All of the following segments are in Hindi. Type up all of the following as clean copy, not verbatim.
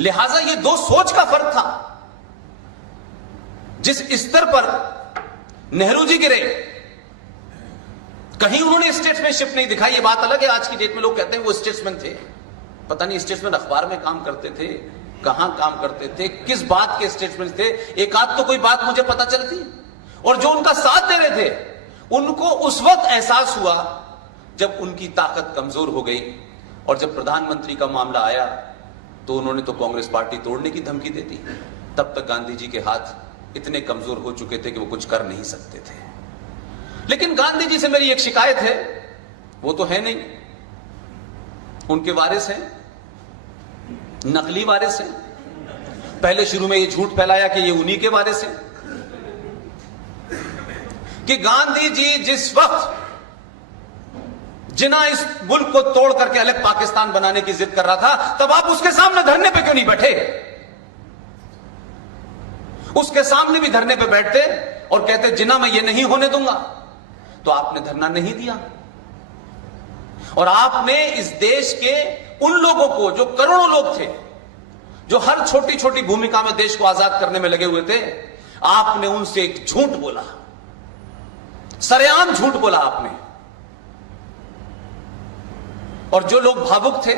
लिहाजा ये दो सोच का फर्क था। जिस स्तर पर नेहरू जी गिरे, कहीं उन्होंने स्टेट्समैनशिप नहीं दिखाई। ये बात अलग है, आज की डेट में लोग कहते हैं वो स्टेट्समैन थे। पता नहीं स्टेट्समैन अखबार में काम करते थे, कहां काम करते थे, किस बात के स्टेट्समैन थे। एक आध तो कोई बात मुझे पता चलती। और जो उनका साथ दे रहे थे उनको उस वक्त एहसास हुआ जब उनकी ताकत कमजोर हो गई। और जब प्रधानमंत्री का मामला आया तो उन्होंने तो कांग्रेस पार्टी तोड़ने की धमकी दे दी। तब तक गांधी जी के हाथ इतने कमजोर हो चुके थे कि वो कुछ कर नहीं सकते थे। लेकिन गांधी जी से मेरी एक शिकायत है, वो तो है नहीं, उनके वारिस हैं, नकली वारिस हैं। पहले शुरू में ये झूठ फैलाया कि ये उन्हीं के वारिस हैं, कि गांधी जी जिस वक्त जिन्ना इस मुल्क को तोड़ करके अलग पाकिस्तान बनाने की जिद कर रहा था, तब आप उसके सामने धरने पे क्यों नहीं बैठे? उसके सामने भी धरने पे बैठते और कहते जिन्ना मैं ये नहीं होने दूंगा। तो आपने धरना नहीं दिया और आपने इस देश के उन लोगों को, जो करोड़ों लोग थे, जो हर छोटी छोटी भूमिका में देश को आजाद करने में लगे हुए थे, आपने उनसे एक झूठ बोला, सरेआम झूठ बोला आपने। और जो लोग भावुक थे,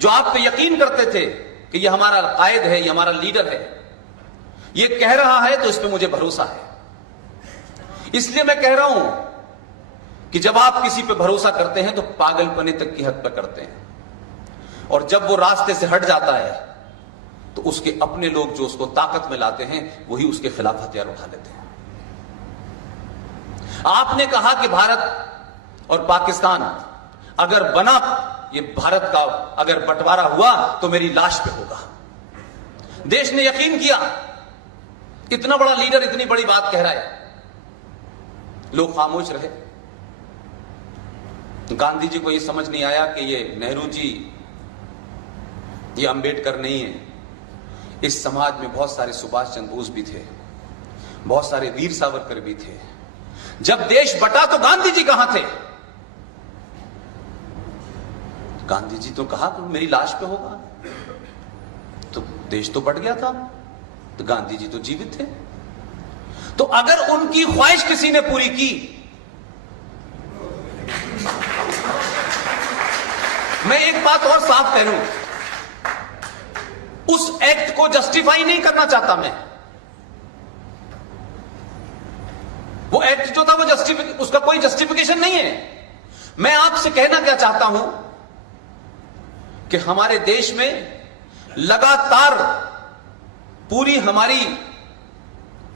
जो आप पे यकीन करते थे कि ये हमारा कायद है, ये हमारा लीडर है, ये कह रहा है तो इस पे मुझे भरोसा है। इसलिए मैं कह रहा हूं कि जब आप किसी पे भरोसा करते हैं तो पागलपने तक की हद पर करते हैं। और जब वो रास्ते से हट जाता है तो उसके अपने लोग जो उसको ताकत में लाते हैं वही उसके खिलाफ हथियार उठा लेते हैं। आपने कहा कि भारत और पाकिस्तान अगर बना, ये भारत का अगर बंटवारा हुआ तो मेरी लाश पे होगा। देश ने यकीन किया, इतना बड़ा लीडर इतनी बड़ी बात कह रहा है, लोग खामोश रहे। गांधी जी को यह समझ नहीं आया कि ये नेहरू जी, ये अंबेडकर नहीं है। इस समाज में बहुत सारे सुभाष चंद्र बोस भी थे, बहुत सारे वीर सावरकर भी थे। जब देश बटा तो गांधी जी कहां थे? गांधी जी तो कहा कि मेरी लाश पे होगा, तो देश तो बट गया था, तो गांधी जी तो जीवित थे। तो अगर उनकी ख्वाहिश किसी ने पूरी की, मैं एक बात और साफ कह लूं, उस एक्ट को जस्टिफाई नहीं करना चाहता मैं। वो एक्ट जो था वो उसका कोई जस्टिफिकेशन नहीं है। मैं आपसे कहना क्या चाहता हूं कि हमारे देश में लगातार पूरी हमारी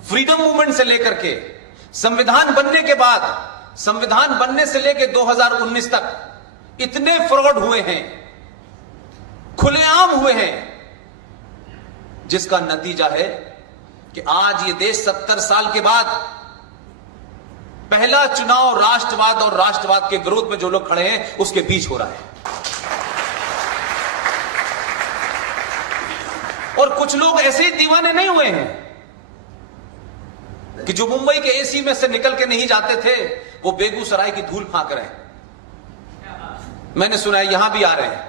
फ्रीडम मूवमेंट से लेकर के संविधान बनने के बाद, संविधान बनने से लेकर 2019 तक इतने फ्रॉड हुए हैं, खुलेआम हुए हैं, जिसका नतीजा है कि आज ये देश 70 साल के बाद पहला चुनाव राष्ट्रवाद और राष्ट्रवाद के विरोध में जो लोग खड़े हैं उसके बीच हो रहा है। और कुछ लोग ऐसे ही दीवाने नहीं हुए हैं कि जो मुंबई के एसी में से निकल के नहीं जाते थे वो बेगूसराय की धूल फांक रहे हैं। मैंने सुना है यहां भी आ रहे हैं।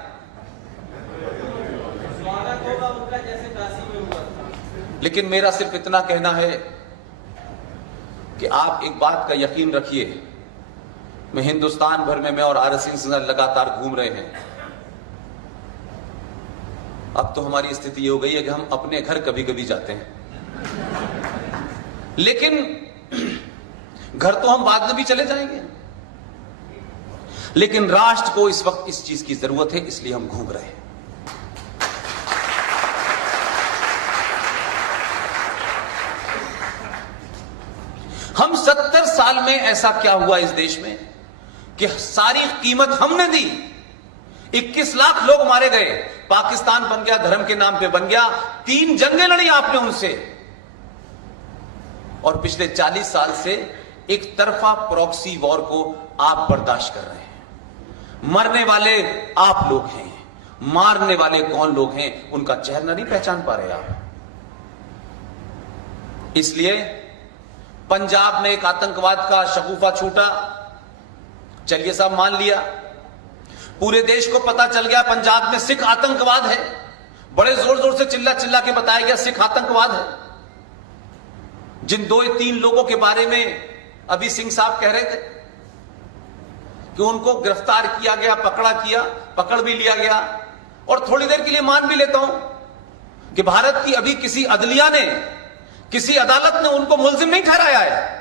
लेकिन मेरा सिर्फ इतना कहना है कि आप एक बात का यकीन रखिए, मैं हिंदुस्तान भर में, मैं और RSS लगातार घूम रहे हैं। अब तो हमारी स्थिति ये हो गई है कि हम अपने घर कभी कभी जाते हैं, लेकिन घर तो हम बाद में भी चले जाएंगे। लेकिन राष्ट्र को इस वक्त इस चीज की जरूरत है, इसलिए हम घूम रहे हैं। हम 70 साल में ऐसा क्या हुआ इस देश में कि सारी कीमत हमने दी। 21 लाख लोग मारे गए, पाकिस्तान बन गया, धर्म के नाम पे बन गया, 3 जंगें लड़ी आपने उनसे। और पिछले 40 साल से एक तरफा प्रॉक्सी वॉर को आप बर्दाश्त कर रहे हैं। मरने वाले आप लोग हैं, मारने वाले कौन लोग हैं उनका चेहरा नहीं पहचान पा रहे आप। इसलिए पंजाब में एक आतंकवाद का शगुफा छूटा, चलिए साहब मान लिया। पूरे देश को पता चल गया पंजाब में सिख आतंकवाद है, बड़े जोर जोर से चिल्ला चिल्ला के बताया गया सिख आतंकवाद है। जिन 2-3 लोगों के बारे में अभी सिंह साहब कह रहे थे कि उनको गिरफ्तार किया गया, पकड़ भी लिया गया, और थोड़ी देर के लिए मान भी लेता हूं कि भारत की अभी किसी अदलिया ने, किसी अदालत ने उनको मुल्जिम नहीं ठहराया है,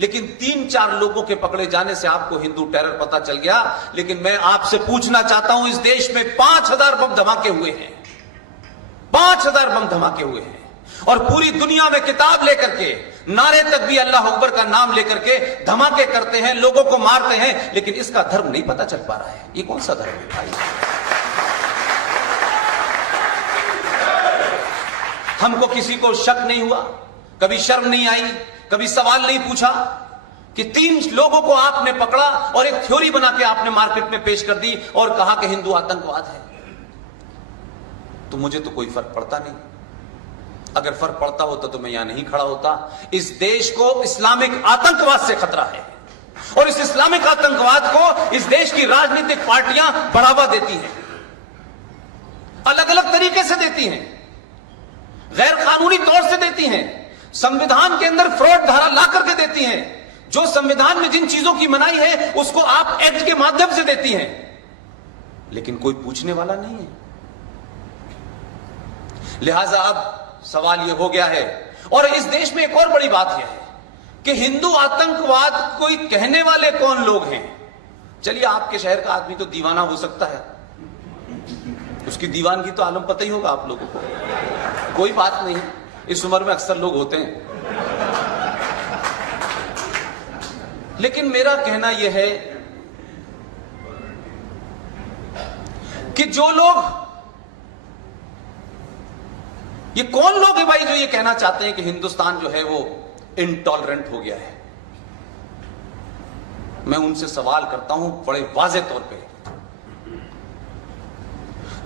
लेकिन 3-4 लोगों के पकड़े जाने से आपको हिंदू टेरर पता चल गया। लेकिन मैं आपसे पूछना चाहता हूं, इस देश में 5000 बम धमाके हुए हैं, 5000 बम धमाके हुए हैं, और पूरी दुनिया में किताब लेकर के, नारे तक भी अल्लाह अकबर का नाम लेकर के धमाके करते हैं, लोगों को मारते हैं, लेकिन इसका धर्म नहीं पता चल पा रहा है। ये कौन सा धर्म है भाई? हमको किसी को शक नहीं हुआ, कभी शर्म नहीं आई, कभी सवाल नहीं पूछा कि 3 लोगों को आपने पकड़ा और एक थ्योरी बना के आपने मार्केट में पेश कर दी और कहा कि हिंदू आतंकवाद है। तो मुझे तो कोई फर्क पड़ता नहीं। अगर फर्क पड़ता होता तो मैं यहां नहीं खड़ा होता। इस देश को इस्लामिक आतंकवाद से खतरा है, और इस इस्लामिक आतंकवाद को इस देश की राजनीतिक पार्टियां बढ़ावा देती हैं, अलग अलग तरीके से देती हैं, गैर कानूनी तौर से देती हैं, संविधान के अंदर फ्रॉड धारा ला करके देती हैं। जो संविधान में जिन चीजों की मनाही है उसको आप एक्ट के माध्यम से देती हैं, लेकिन कोई पूछने वाला नहीं है। लिहाजा अब सवाल यह हो गया है, और इस देश में एक और बड़ी बात यह है कि हिंदू आतंकवाद कोई कहने वाले कौन लोग हैं। चलिए, आपके शहर का आदमी तो दीवाना हो सकता है, उसकी दीवानगी तो आलम पता ही होगा आप लोगों को, कोई बात नहीं, इस उम्र में अक्सर लोग होते हैं। लेकिन मेरा कहना यह है कि जो लोग, ये कौन लोग हैं भाई जो ये कहना चाहते हैं कि हिंदुस्तान जो है वो इंटॉलरेंट हो गया है? मैं उनसे सवाल करता हूं बड़े वाज़ेह तौर पे।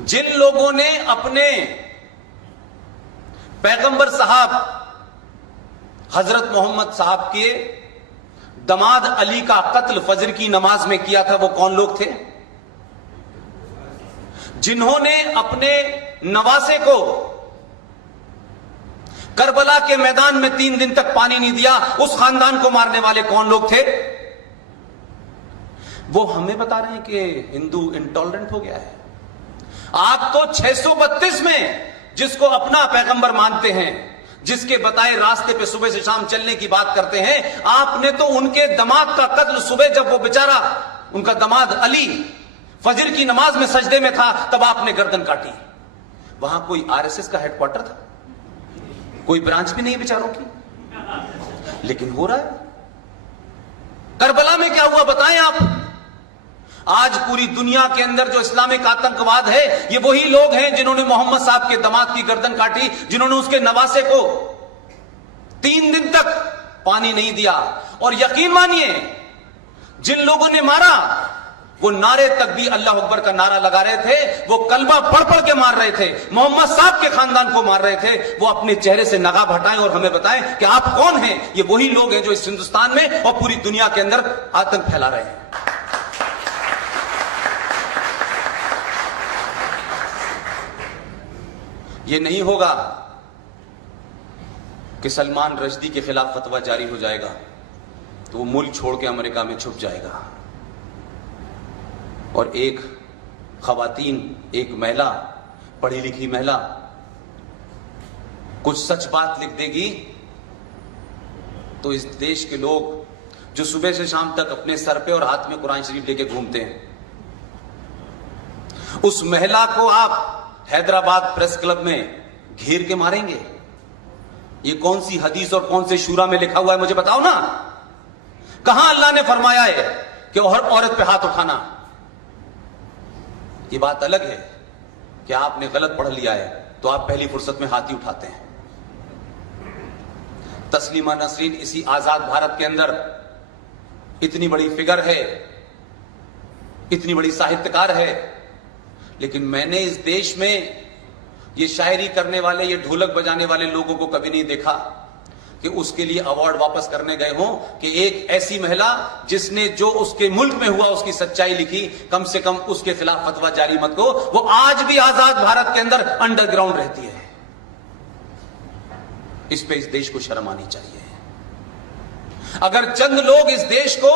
जिन लोगों ने अपने पैगंबर साहब हजरत मोहम्मद साहब के दमाद अली का कत्ल फजर की नमाज में किया था, वो कौन लोग थे? जिन्होंने अपने नवासे को करबला के मैदान में 3 दिन तक पानी नहीं दिया, उस खानदान को मारने वाले कौन लोग थे? वो हमें बता रहे हैं कि हिंदू इंटॉलरेंट हो गया है। आप तो 632 में जिसको अपना पैगंबर मानते हैं, जिसके बताए रास्ते पे सुबह से शाम चलने की बात करते हैं, आपने तो उनके दमाद का कत्ल सुबह, जब वो बेचारा उनका दमाद अली फजर की नमाज में सजदे में था, तब आपने गर्दन काटी। वहां कोई आरएसएस का हेडक्वार्टर था, कोई ब्रांच भी नहीं बेचारों की, लेकिन हो रहा है। करबला में क्या हुआ बताएं आप? आज पूरी दुनिया के अंदर जो इस्लामिक आतंकवाद है, ये वही लोग हैं जिन्होंने मोहम्मद साहब के दमाद की गर्दन काटी, जिन्होंने उसके नवासे को 3 दिन तक पानी नहीं दिया। और यकीन मानिए, जिन लोगों ने मारा, वो नारे तक भी अल्लाह अकबर का नारा लगा रहे थे, वो कलमा पढ़ पढ़ के मार रहे थे, मोहम्मद साहब के खानदान को मार रहे थे। वो अपने चेहरे से नकाब हटाएं और हमें बताएं कि आप कौन हैं। ये वही लोग हैं जो इस हिंदुस्तान में और पूरी दुनिया के अंदर आतंक फैला रहे हैं। ये नहीं होगा कि सलमान रश्दी के खिलाफ फतवा जारी हो जाएगा तो वो मुल्क छोड़ के अमेरिका में छुप जाएगा, और एक खवातीन, एक महिला, पढ़ी लिखी महिला कुछ सच बात लिख देगी तो इस देश के लोग जो सुबह से शाम तक अपने सर पे और हाथ में कुरान शरीफ लेके घूमते हैं, उस महिला को आप हैदराबाद प्रेस क्लब में घेर के मारेंगे? ये कौन सी हदीस और कौन से शूरा में लिखा हुआ है मुझे बताओ ना। कहां अल्लाह ने फरमाया है कि औरत पे हाथ उठाना? ये बात अलग है कि आपने गलत पढ़ लिया है तो आप पहली फुर्सत में हाथ ही उठाते हैं। तस्लीमा नसरीन इसी आजाद भारत के अंदर इतनी बड़ी फिगर है, इतनी बड़ी साहित्यकार है, लेकिन मैंने इस देश में ये शायरी करने वाले, ये ढोलक बजाने वाले लोगों को कभी नहीं देखा कि उसके लिए अवार्ड वापस करने गए हों कि एक ऐसी महिला जिसने जो उसके मुल्क में हुआ उसकी सच्चाई लिखी, कम से कम उसके खिलाफ फतवा जारी मत को। वो आज भी आजाद भारत के अंदर अंडरग्राउंड रहती है। इस पे इस देश को शर्म आनी चाहिए। अगर चंद लोग इस देश को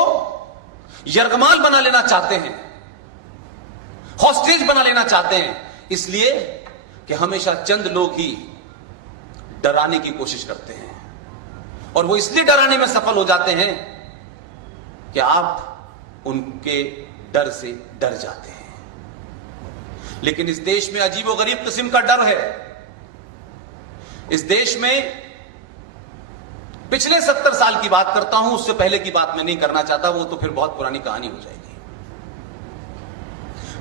यरगमाल बना लेना चाहते हैं, हॉस्टेज बना लेना चाहते हैं, इसलिए कि हमेशा चंद लोग ही डराने की कोशिश करते हैं, और वो इसलिए डराने में सफल हो जाते हैं कि आप उनके डर से डर जाते हैं। लेकिन इस देश में अजीबोगरीब किस्म का डर है। इस देश में पिछले 70 साल की बात करता हूं, उससे पहले की बात मैं नहीं करना चाहता, वो तो फिर बहुत पुरानी कहानी हो जाएगी।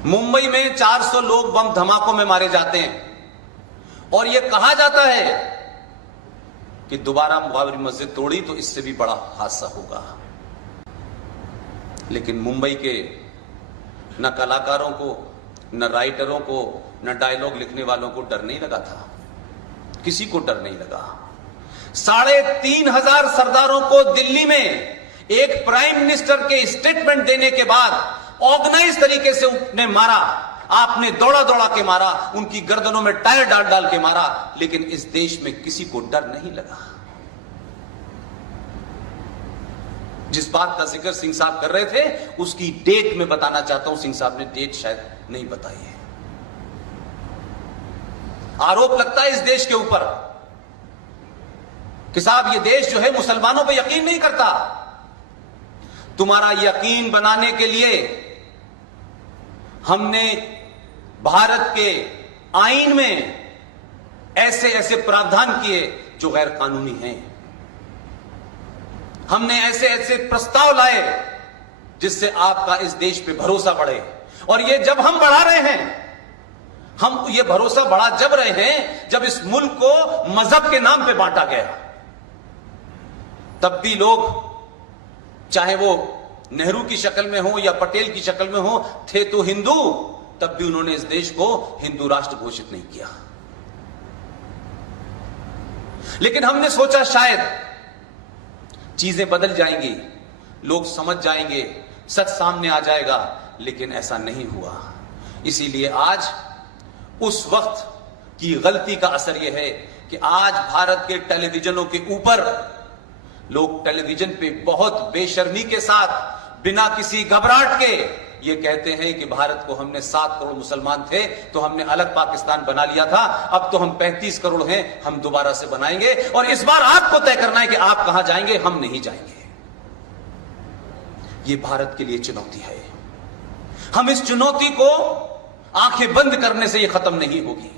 मुंबई में 400 लोग बम धमाकों में मारे जाते हैं, और यह कहा जाता है कि दोबारा बाबरी मस्जिद तोड़ी तो इससे भी बड़ा हादसा होगा। लेकिन मुंबई के न कलाकारों को, न राइटरों को, न डायलॉग लिखने वालों को डर नहीं लगा था। किसी को डर नहीं लगा। 3,500 सरदारों को दिल्ली में एक प्राइम मिनिस्टर के स्टेटमेंट देने के बाद ऑर्गेनाइज तरीके से उन्हें मारा। आपने दौड़ा दौड़ा के मारा, उनकी गर्दनों में टायर डाल डाल के मारा, लेकिन इस देश में किसी को डर नहीं लगा। जिस बात का जिक्र सिंह साहब कर रहे थे, उसकी डेट में बताना चाहता हूं। सिंह साहब ने डेट शायद नहीं बताई है। आरोप लगता है इस देश के ऊपर कि साहब ये देश जो है मुसलमानों पे यकीन नहीं करता। तुम्हारा यकीन बनाने के लिए हमने भारत के आईन में ऐसे ऐसे प्रावधान किए जो गैर कानूनी हैं। हमने ऐसे ऐसे प्रस्ताव लाए जिससे आपका इस देश पे भरोसा बढ़े। और ये जब हम बढ़ा रहे हैं, हम ये भरोसा बढ़ा जब रहे हैं जब इस मुल्क को मजहब के नाम पे बांटा गया। तब भी लोग, चाहे वो नेहरू की शक्ल में हो या पटेल की शक्ल में हो, थे तो हिंदू, तब भी उन्होंने इस देश को हिंदू राष्ट्र घोषित नहीं किया। लेकिन हमने सोचा शायद चीजें बदल जाएंगी, लोग समझ जाएंगे, सच सामने आ जाएगा, लेकिन ऐसा नहीं हुआ। इसीलिए आज उस वक्त की गलती का असर यह है कि आज भारत के टेलीविजनों के ऊपर लोग टेलीविजन पे बहुत बेशर्मी के साथ, बिना किसी घबराहट के ये कहते हैं कि भारत को हमने 7 करोड़ मुसलमान थे तो हमने अलग पाकिस्तान बना लिया था, अब तो हम 35 करोड़ हैं, हम दोबारा से बनाएंगे, और इस बार आपको तय करना है कि आप कहां जाएंगे, हम नहीं जाएंगे। ये भारत के लिए चुनौती है। हम इस चुनौती को आंखें बंद करने से ये खत्म नहीं होगी।